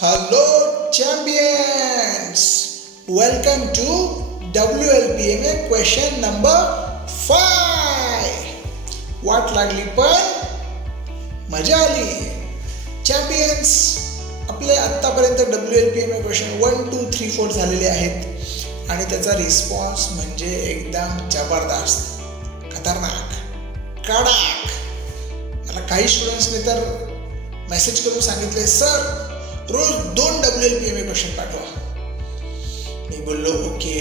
Hello champions, welcome to WLPMA question number 5. वाट लागली पण मजा आली. चॅम्पियन्स, आपले आतापर्यंत WLPMA क्वेश्चन 1, 2, 3, 4 झालेले आहेत आणि त्याचा रिस्पॉन्स म्हणजे एकदम जबरदस्त, खतरनाक, कडक. मला काही स्टुडंट्सने तर मेसेज करून सांगितले, सर रोज 2 WLPMA क्वेश्चन पाठवा. मी बोललो ओके,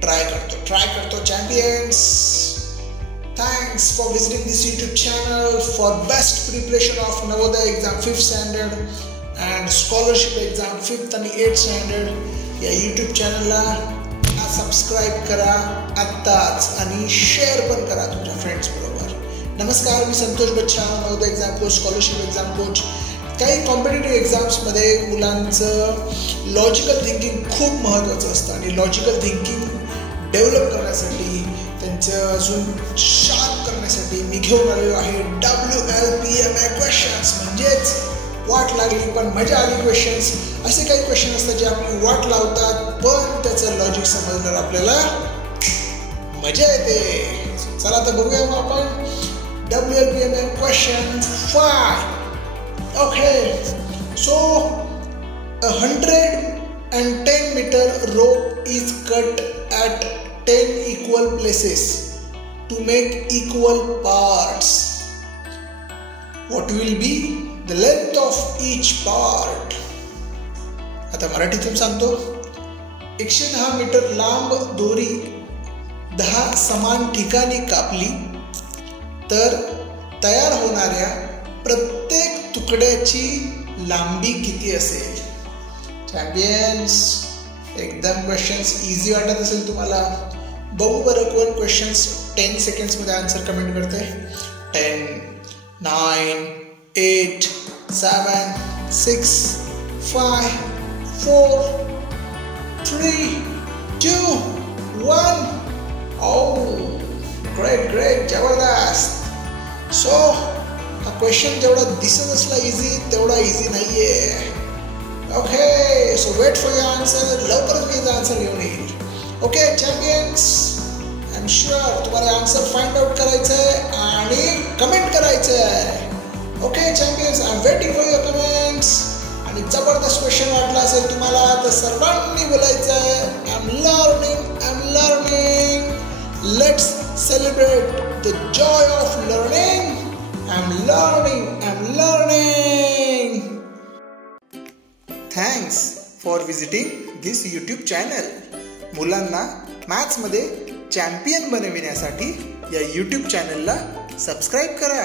ट्राय करतो. Champions, thanks for visiting this YouTube channel for best preparation of Navodaya exam 5th standard and scholarship exam 5th and 8th standard. या YouTube चॅनलला सबस्क्राइब करा आत्ताच आणि शेअर पण करा तुमच्या फ्रेंड्स बरोबर. नमस्कार, मी संतोष बच्छा, Navodaya exam coach, scholarship exam coach. काही कॉम्पिटेटिव्ह एक्झाम्समध्ये मुलांचं लॉजिकल थिंकिंग खूप महत्त्वाचं असतं आणि लॉजिकल थिंकिंग डेव्हलप करण्यासाठी, त्यांचं अजून शार्प करण्यासाठी मी घेऊन आलेलो आहे WLPMA क्वेश्चन्स. म्हणजेच वाट लागली पण मजा आली क्वेश्चन्स. असे काही क्वेश्चन असतात जे आपली वाट लावतात पण त्याचं लॉजिक समजल्यावर आपल्याला मजा येते. चला तर बघूया मग आपण WLPMA question 5. Okay, so a 110 meter rope is cut at 10 equal places to make equal parts. What will be the length of each part? आता मराठीतून सांगतो. 110 मीटर लांब दोरी 10 समान ठिकाणी कापली तर तयार होणाऱ्या प्रत्येक तुकड्याची लांबी किती असेल? चॅम्पियन्स, एकदम क्वेश्चन्स इझी वाटत असेल तुम्हाला. बघू बरं कोण क्वेश्चन्स 10 सेकंड्समध्ये आन्सर कमेंट करते. 10, 9, 8, 7, 6, 5, 4, 3, 2, 1. Oh, great, जबरदस्त. सो हा क्वेश्चन जेवढा दिसत असला इझी तेवढा इझी नाहीये. Okay, so wait for your answer. लवकरच मी याचा आन्सर घेऊन येईल. Okay champions, I am sure तुम्हाला आन्सर फाइंड आउट करायचं आहे आणि कमेंट करायचं आहे. Okay champions, I am waiting for your comments. आणि जबरदस्त क्वेश्चन वाटला असेल तुम्हाला तर सर्वांनी बोलायचं आहे, I am learning. Let's celebrate the Joy of learning. I'm learning. Thanks for visiting this YouTube channel. मुलांना मॅथ्समध्ये चॅम्पियन बनविण्यासाठी या YouTube चॅनलला सबस्क्राइब करा.